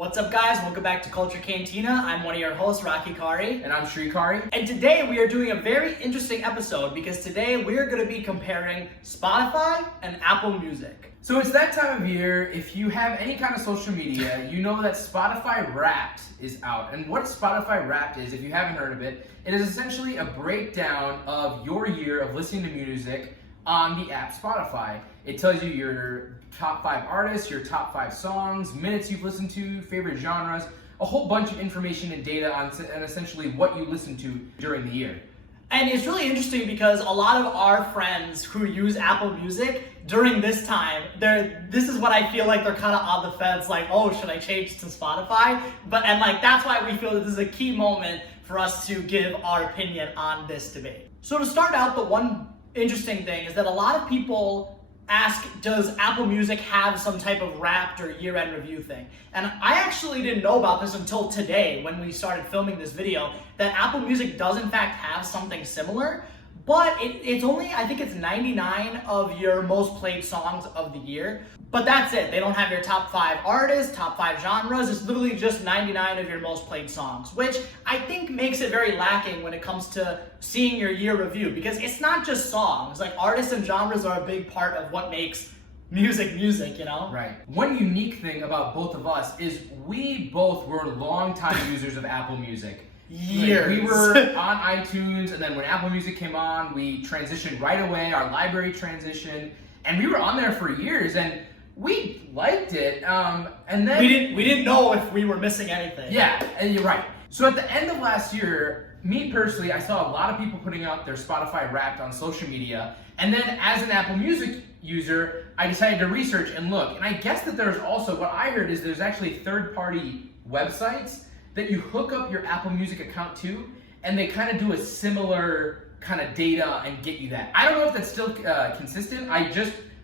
What's up, guys? Welcome back to Culture Cantina. I'm one of your hosts, Rocky Kari. And I'm Shrikari. And today we are doing a very interesting episode because today we're going to be comparing Spotify and Apple Music. So it's that time of year. If you have any kind of social media, you know that Spotify Wrapped is out. And what Spotify Wrapped is, if you haven't heard of it, it is essentially a breakdown of your year of listening to music on the app Spotify. It tells you your top 5 artists, your top 5 songs, minutes you've listened to, favorite genres, a whole bunch of information and data on and essentially what you listen to during the year. And it's really interesting because a lot of our friends who use Apple Music during this time, this is what I feel like they're kind of on the fence, like, oh, should I change to Spotify? And that's why we feel that this is a key moment for us to give our opinion on this debate. So to start out, the one interesting thing is that a lot of people ask, does Apple Music have some type of Wrapped or year-end review thing? And I actually didn't know about this until today when we started filming this video, that Apple Music does in fact have something similar, but it's only, I think it's 99 of your most played songs of the year. But that's it. They don't have your top 5 artists, top 5 genres. It's literally just 99 of your most played songs, which I think makes it very lacking when it comes to seeing your year review, because it's not just songs. Like, artists and genres are a big part of what makes music, you know? Right. One unique thing about both of us is we both were longtime users of Apple Music. Years. Like, we were on iTunes, and then when Apple Music came on, we transitioned right away. Our library transitioned, and we were on there for years, and we liked it. And then we didn't know if we were missing anything. Yeah, and you're right. So at the end of last year, me personally, I saw a lot of people putting out their Spotify Wrapped on social media, and then as an Apple Music user, I decided to research and look. And I guess that there's also, what I heard is there's actually third-party websites that you hook up your Apple Music account to, and they kind of do a similar kind of data and get you that. I don't know if that's still consistent.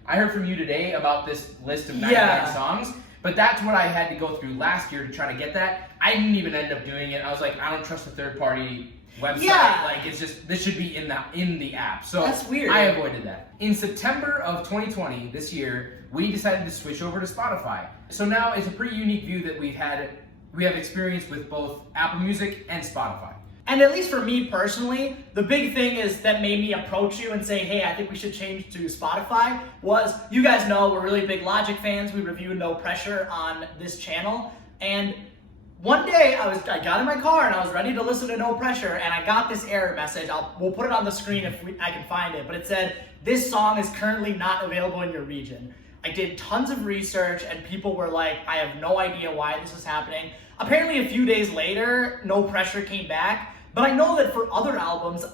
I heard from you today about this list of 99 songs, but that's what I had to go through last year to try to get that. I didn't even end up doing it. I was like, I don't trust a third-party website. Yeah. Like, it's just, this should be in the app. So that's weird. I avoided that. In September of 2020, this year, we decided to switch over to Spotify. So now it's a pretty unique view that we have experience with both Apple Music and Spotify. And at least for me personally, the big thing is that made me approach you and say, hey, I think we should change to Spotify, was, you guys know we're really big Logic fans. We review No Pressure on this channel. And one day I got in my car and I was ready to listen to No Pressure, and I got this error message. We'll put it on the screen if I can find it, but it said, this song is currently not available in your region. I did tons of research and people were like, I have no idea why this is happening. Apparently a few days later, No Pressure came back. But I know that for other albums,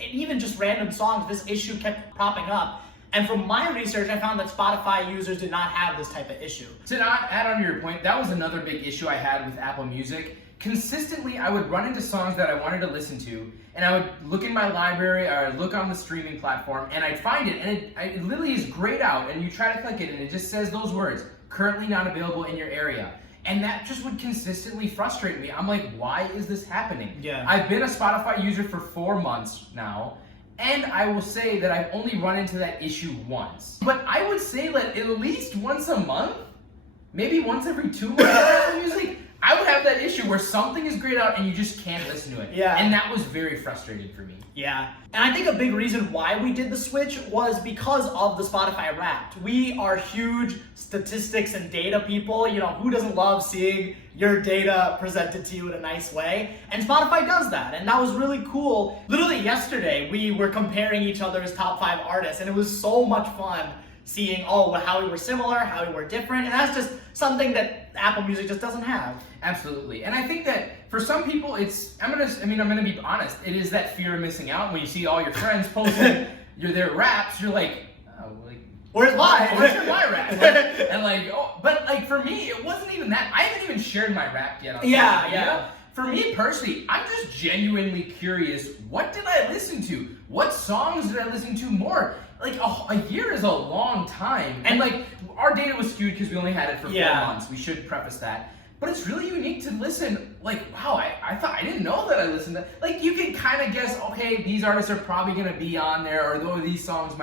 even just random songs, this issue kept popping up. And from my research, I found that Spotify users did not have this type of issue. To not add on to your point, that was another big issue I had with Apple Music. Consistently, I would run into songs that I wanted to listen to, and I would look in my library, or I'd look on the streaming platform, and I'd find it, and it literally is grayed out, and you try to click it, and it just says those words, currently not available in your area. And that just would consistently frustrate me. I'm like, why is this happening? Yeah. I've been a Spotify user for 4 months now, and I will say that I've only run into that issue once. But I would say that at least once a month, maybe once every 2 months on music, I would have that issue where something is grayed out and you just can't listen to it. Yeah. And that was very frustrating for me. Yeah. And I think a big reason why we did the switch was because of the Spotify Wrapped. We are huge statistics and data people. You know, who doesn't love seeing your data presented to you in a nice way? And Spotify does that. And that was really cool. Literally yesterday, we were comparing each other's top 5 artists, and it was so much fun seeing, how we were similar, how we were different. And that's just something that Apple Music just doesn't have. Absolutely. And I think that for some people, I'm gonna be honest, it is that fear of missing out. When you see all your friends posting their raps, you're like, oh, like, where's mine? Where's my rap? But for me, it wasn't even that. I haven't even shared my rap yet on social media. For me personally, I'm just genuinely curious, what did I listen to? What songs did I listen to more? Like, a year is a long time. And our data was skewed because we only had it for 4 months. We should preface that. But it's really unique to listen, wow, I didn't know that I listened to, you can kind of guess, okay, these artists are probably going to be on there, or these songs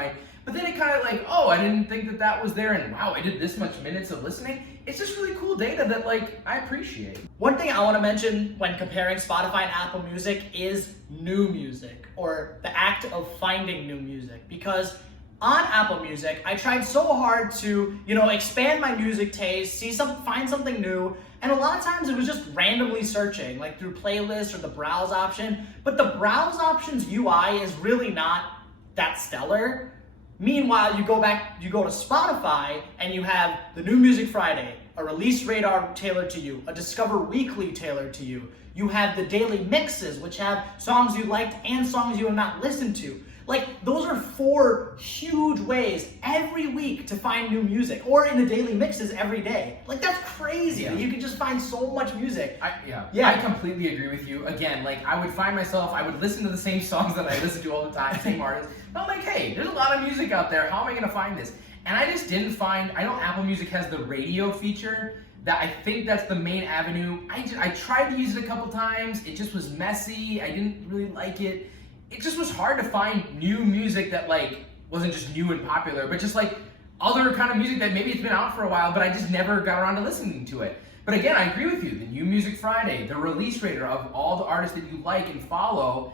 But then it kind of like, oh, I didn't think that that was there, and wow, I did this much minutes of listening. It's just really cool data that like I appreciate. One thing I want to mention when comparing Spotify and Apple Music is new music, or the act of finding new music. Because on Apple Music, I tried so hard to, expand my music taste, find something new, and a lot of times it was just randomly searching, like through playlists or the browse option. But the browse option's UI is really not that stellar. Meanwhile, you go to Spotify and you have the New Music Friday, a Release Radar tailored to you, a Discover Weekly tailored to you. You have the daily mixes, which have songs you liked and songs you have not listened to. Like, those are 4 huge ways every week to find new music, or in the daily mixes every day. Like, that's crazy. Yeah. You can just find so much music. I completely agree with you. Again, like I would listen to the same songs that I listen to all the time, same artists. I'm like, hey, there's a lot of music out there. How am I gonna find this? And I just didn't find. I know Apple Music has the radio feature. That I think that's the main avenue. I tried to use it a couple times. It just was messy. I didn't really like it. It just was hard to find new music that like wasn't just new and popular, but just like other kind of music that maybe it's been out for a while, but I just never got around to listening to it. But again, I agree with you. The New Music Friday, the release radar of all the artists that you like and follow,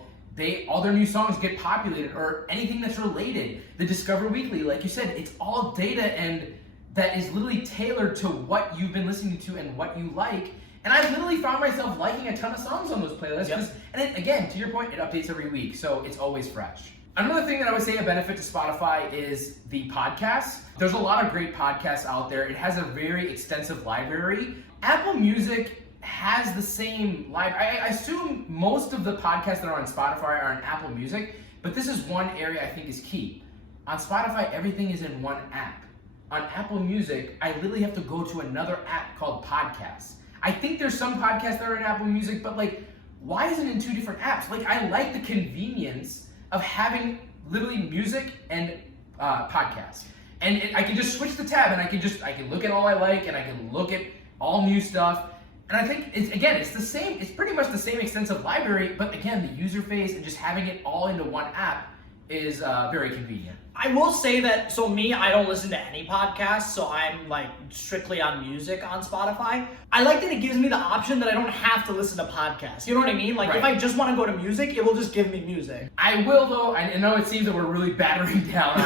all their new songs get populated, or anything that's related. The Discover Weekly, like you said, it's all data and that is literally tailored to what you've been listening to and what you like. And I literally found myself liking a ton of songs on those playlists. Yep. And again, to your point, it updates every week, so it's always fresh. Another thing that I would say a benefit to Spotify is the podcasts. There's a lot of great podcasts out there. It has a very extensive library. Apple Music has the same library. I assume most of the podcasts that are on Spotify are on Apple Music, but this is one area I think is key. On Spotify, everything is in one app. On Apple Music, I literally have to go to another app called Podcasts. I think there's some podcasts that are in Apple Music, but like, why is it in 2 different apps? Like, I like the convenience of having literally music and podcasts. And I can just switch the tab and I can look at all I like and I can look at all new stuff. And I think it's pretty much the same extensive library, but again, the user face and just having it all into one app is very convenient. I will say that, so me, I don't listen to any podcasts, so I'm like strictly on music on Spotify. I like that it gives me the option that I don't have to listen to podcasts. You know what I mean? Like, right. If I just want to go to music, it will just give me music. I will, though, I know it seems that we're really battering down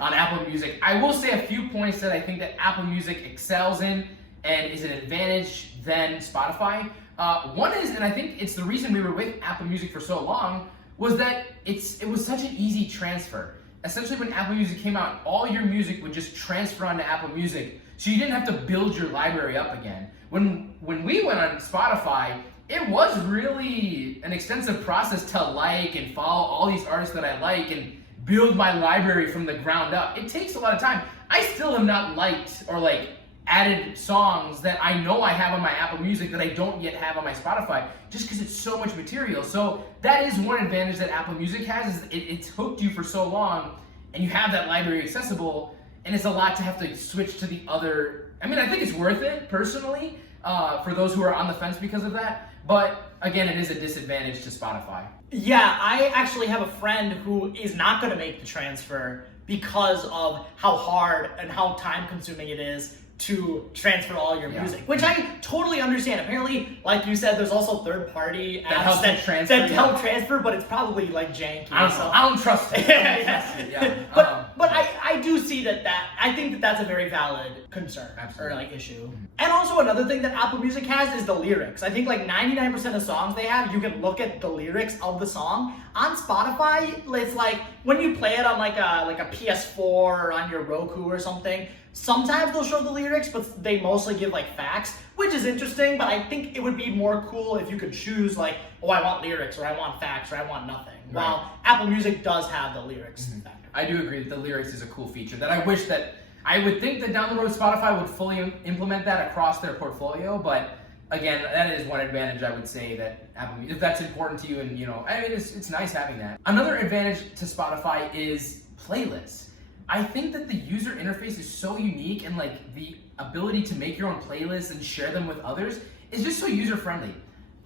on Apple Music. I will say a few points that I think that Apple Music excels in and is an advantage than Spotify. One is, and I think it's the reason we were with Apple Music for so long, was that it was such an easy transfer. Essentially, when Apple Music came out, all your music would just transfer onto Apple Music, so you didn't have to build your library up again. When we went on Spotify, it was really an extensive process to like and follow all these artists that I like and build my library from the ground up. It takes a lot of time. I still have not liked or added songs that I know I have on my Apple Music that I don't yet have on my Spotify, just because it's so much material. So that is one advantage that Apple Music has, is it's hooked you for so long, and you have that library accessible, and it's a lot to have to switch to the other. I mean, I think it's worth it, personally, for those who are on the fence because of that, but again, it is a disadvantage to Spotify. Yeah, I actually have a friend who is not going to make the transfer because of how hard and how time-consuming it is to transfer all your music, which I totally understand. Apparently, like you said, there's also third-party apps that help transfer, but it's probably janky. I don't trust it. But I do see that I think that's a very valid concern. Absolutely. Or issue. And also another thing that Apple Music has is the lyrics. I think 99% of songs they have, you can look at the lyrics of the song. On Spotify, it's when you play it on a PS4 or on your Roku or something, sometimes they'll show the lyrics, but they mostly give facts, which is interesting, but I think it would be more cool if you could choose I want lyrics, or I want facts, or I want nothing. Right. While Apple Music does have the lyrics factor. I do agree that the lyrics is a cool feature that I wish that, I would think that down the road Spotify would fully implement that across their portfolio, but again, that is one advantage I would say that Apple, if that's important to you, and it's nice having that. Another advantage to Spotify is playlists. I think that the user interface is so unique, and the ability to make your own playlists and share them with others is just so user friendly.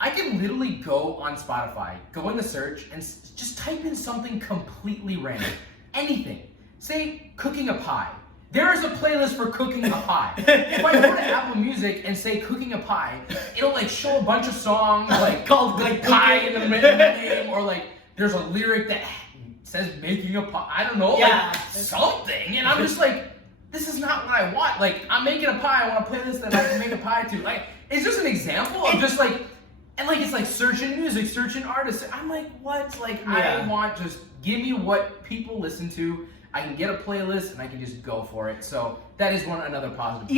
I can literally go on Spotify, go in the search, and just type in something completely random, anything. say cooking a pie. There is a playlist for cooking a pie. If I go to Apple Music and say cooking a pie, it'll like show a bunch of songs like Called like pie cooking. in the name, or like there's a lyric that says making a pie. I don't know, Yeah. like something. And I'm just like, this is not what I want. Like, I'm making a pie. I want a playlist that I can make a pie to. Like, it's just an example of just like, and like it's like searching music, searching artists. I'm like, what? Like, I want just give me what people listen to. I can get a playlist and I can just go for it. So that is another positive.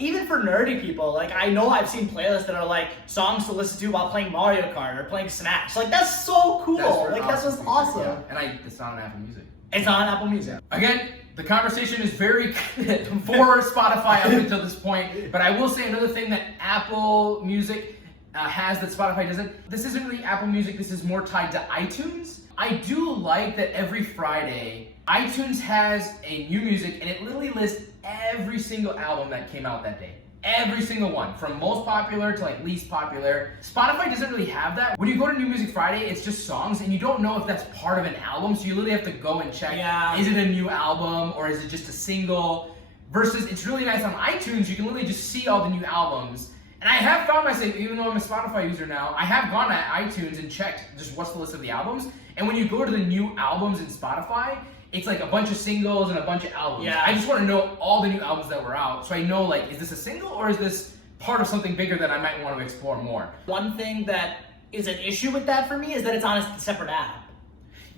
Even for nerdy people, like I know I've seen playlists that are like songs to listen to while playing Mario Kart or playing Smash. Like that's so cool. That's just awesome. Yeah. And it's not on Apple Music. It's not on Apple Music. Again, the conversation is very for Spotify up until this point. But I will say another thing that Apple Music has that Spotify doesn't. This isn't really Apple Music. This is more tied to iTunes. I do like that every Friday iTunes has a new music and it literally lists every single album that came out that day. Every single one, from most popular to like least popular. Spotify doesn't really have that. When you go to New Music Friday, it's just songs and you don't know if that's part of an album, so you literally have to go and check, is it a new album or is it just a single? Versus it's really nice on iTunes, you can literally just see all the new albums. And I have found myself, even though I'm a Spotify user now, I have gone to iTunes and checked just what's the list of the albums. And when you go to the new albums in Spotify, it's like a bunch of singles and a bunch of albums. Yeah. I just want to know all the new albums that were out, so I know like, is this a single or is this part of something bigger that I might want to explore more? One thing that is an issue with that for me is that it's on a separate app.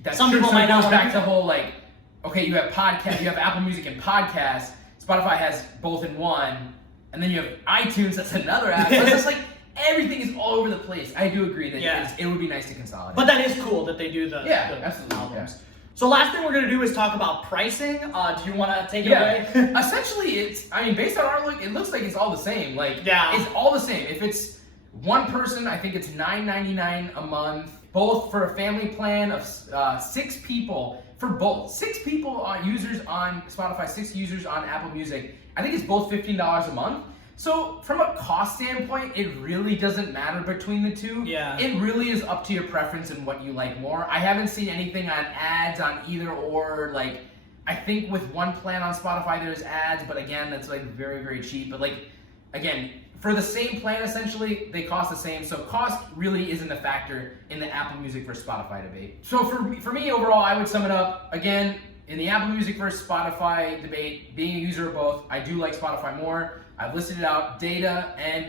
That's Some true. people So might it not goes wanna back do to whole like, okay, you have podcast, you have Apple Music and podcast. Spotify has both in one, and then you have iTunes. That's another app. So it's just like everything is all over the place. I do agree that it would be nice to consolidate. But that is cool that they do the absolutely. albums. Yeah. So last thing we're gonna do is talk about pricing. Do you want to take it away? Essentially, based on our look, it looks like it's all the same. Like, Yeah. it's all the same. If it's one person, I think it's $9.99 a month. Both for a family plan of 6 people. For both 6 people users on Spotify, 6 users on Apple Music. I think it's both $15 a month. So from a cost standpoint, it really doesn't matter between the two. Yeah. It really is up to your preference and what you like more. I haven't seen anything on ads on either or. Like, I think with one plan on Spotify there's ads, but again, that's like very, very cheap. But like, again, for the same plan, essentially, they cost the same. So cost really isn't a factor in the Apple Music versus Spotify debate. So for me overall, I would sum it up again. In the Apple Music versus Spotify debate, being a user of both, I do like Spotify more. I've listed it out. Data and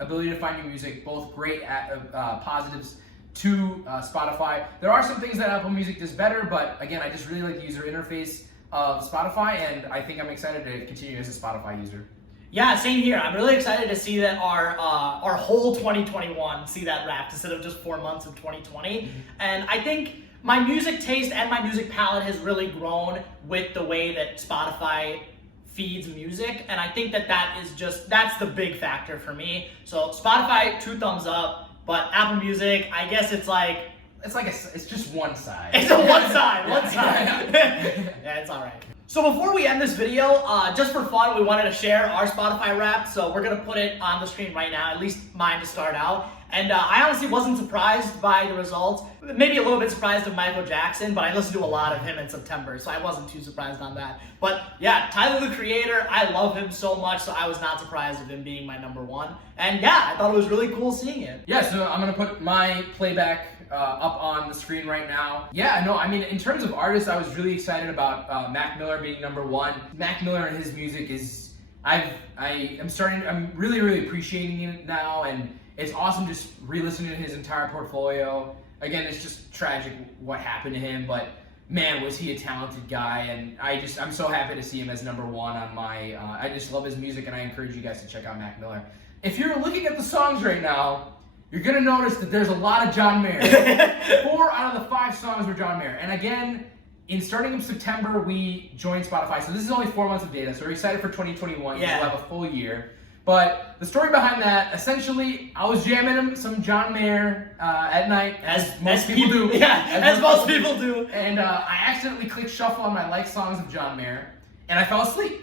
ability to find new music, both great positives to Spotify. There are some things that Apple Music does better, but again, I just really like the user interface of Spotify, and I think I'm excited to continue as a Spotify user. Yeah, same here. I'm really excited to see that our whole 2021 see that wrapped instead of just 4 months of 2020. And I think my music taste and my music palette has really grown with the way that Spotify feeds music, and I think that's the big factor for me. So Spotify, 2 thumbs up, but Apple Music, I guess it's just one side. It's a one side. Yeah, it's all right. So before we end this video, just for fun, we wanted to share our Spotify Wrap. So we're gonna put it on the screen right now, at least mine to start out. And I honestly wasn't surprised by the results. Maybe a little bit surprised of Michael Jackson, but I listened to a lot of him in September, so I wasn't too surprised on that. But yeah, Tyler the Creator, I love him so much, so I was not surprised of him being my number 1. And yeah, I thought it was really cool seeing it. Yeah, so I'm gonna put my playback up on the screen right now. Yeah, no, I mean, in terms of artists, I was really excited about Mac Miller being number 1. Mac Miller and his music is, I'm really, really appreciating it now, and it's awesome just re-listening to his entire portfolio. Again, it's just tragic what happened to him, but man, was he a talented guy, and I'm so happy to see him as number 1 on my, I just love his music, and I encourage you guys to check out Mac Miller. If you're looking at the songs right now, you're gonna notice that there's a lot of John Mayer. 4 out of the 5 songs were John Mayer. And again, starting in September, we joined Spotify, so this is only 4 months of data, so we're excited for 2021, because we'll have a full year. But the story behind that, essentially, I was jamming some John Mayer at night, as most people do. Yeah, as most people do. And I accidentally clicked shuffle on my like songs of John Mayer, and I fell asleep.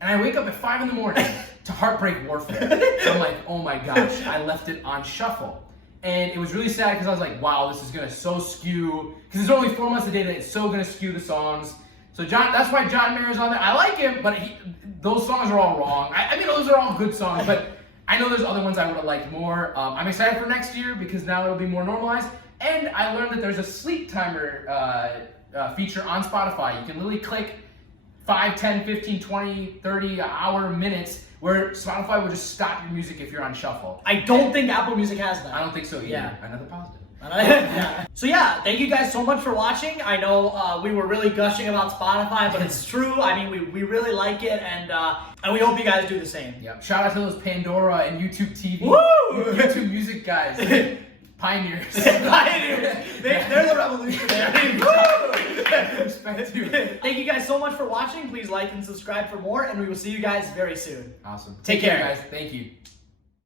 And I wake up at 5 in the morning to Heartbreak Warfare. And I'm like, oh my gosh, I left it on shuffle. And it was really sad because I was like, wow, this is gonna so skew, because there's only 4 months of data, it's so gonna skew the songs. So John, that's why John Mayer's on there. I like him, but those songs are all wrong. I mean, those are all good songs, but I know there's other ones I would have liked more. I'm excited for next year because now it'll be more normalized. And I learned that there's a sleep timer feature on Spotify. You can literally click 5, 10, 15, 20, 30 hour minutes where Spotify will just stop your music if you're on shuffle. I don't think Apple Music has that. I don't think so either. Yeah. Another positive. Yeah. So yeah, thank you guys so much for watching. I know we were really gushing about Spotify, but it's true. I mean, we really like it, and we hope you guys do the same. Yeah. Shout out to those Pandora and YouTube TV, Woo! YouTube music guys, pioneers. Pioneers. They're the revolutionaries. Respect to you. Thank you guys so much for watching. Please like and subscribe for more, and we will see you guys very soon. Awesome. Take care, guys. Thank you.